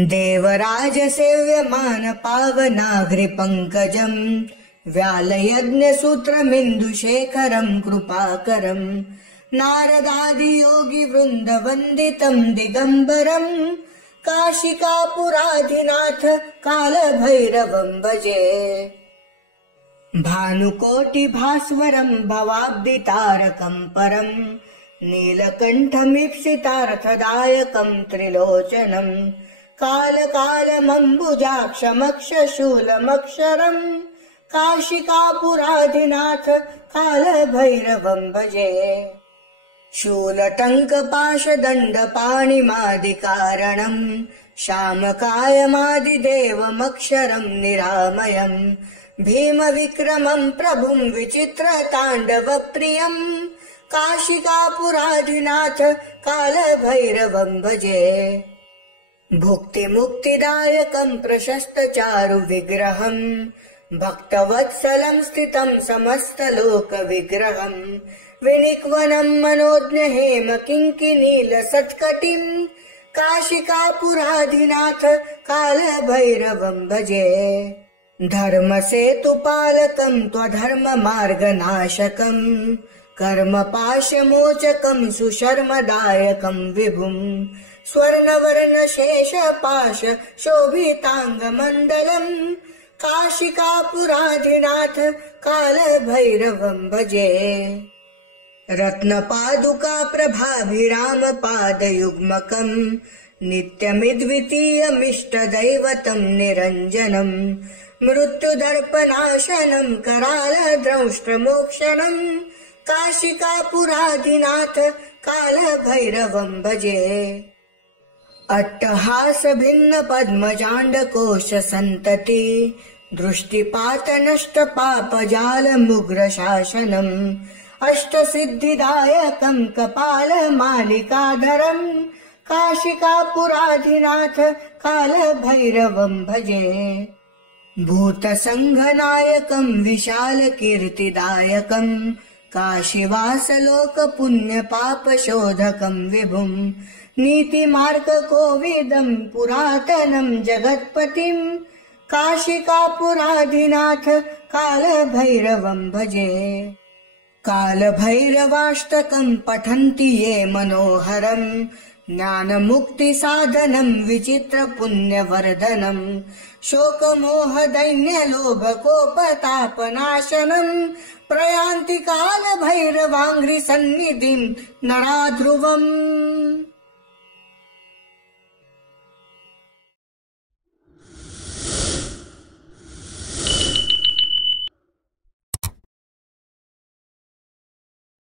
देवराज सेव्यमान पावनाघ्रिपङ्कजम् व्यालयज्ञसूत्रमिन्दुशेखरम् कृपाकरम् नारदादियोगिवृन्दवन्दितम् दिगम्बरम् काशिकापुराधिनाथ कालभैरवम् भजे। भानुकोटिभास्वरम् भवाब्दितारकम् परम् नीलकण्ठमीप्सितार्थदायकम् त्रिलोचनम् कालकालमम्बुजाक्षमक्षशूलमक्षरम् काशिकापुराधिनाथ कालभैरवम् भजे। शूलटङ्कपाशदण्डपाणिमादिकारणम् श्यामकायमादिदेवमक्षरम् निरामयम् भीमविक्रमम् प्रभुम् विचित्रताण्डवप्रियम् काशिकापुराधिनाथ कालभैरवम् भजे। भुक्तिमुक्तिदायकम् प्रशस्तचारुविग्रहम् भक्तवत्सलम् स्थितम् समस्तलोकविग्रहम् विनिक्वनम् मनोज्ञहेम किङ्किनीलसत्कटिम् काशिकापुराधिनाथ कालभैरवम् भजे। धर्मसेतुपालकम् त्वधर्ममार्गनाशकम् कर्मपाशमोचकम् सुशर्मदायकम् विभुम् स्वर्णवर्णशेषपाश शोभिताङ्गमण्डलम् काशिकापुराधिनाथ कालभैरवम् भजे। रत्नपादुका प्रभाभिरामपादयुग्मकम् नित्यमिद्वितीयमिष्टदैवतम् निरञ्जनम् मृत्युदर्पनाशनम् करालद्रंष्ट्रमोक्षणम् काशिकापुराधिनाथ कालभैरवम् भजे। अट्टहासभिन्नपद्मजाण्डकोशसन्तति दृष्टिपातनष्टपापजालमुग्रशासनम् अष्टसिद्धिदायकम् कपालमालिकाधरम् काशिकापुराधिनाथ कालभैरवम् भजे। भूतसङ्घनायकम् विशालकीर्तिदायकम् काशीवासलोकपुण्यपापशोधकम् विभुम् नीतिमार्गकोविदम् पुरातनम् जगत्पतिम् काशिकापुराधिनाथ कालभैरवम् भजे। कालभैरवाष्टकम् पठन्ति ये मनोहरम् ज्ञानमुक्तिसाधनम् विचित्रपुण्यवर्धनम् शोकमोहदैन्यलोभकोपतापनाशनम् प्रयान्ति कालभैरवाङ्घ्रिसन्निधिम् नराध्रुवम्।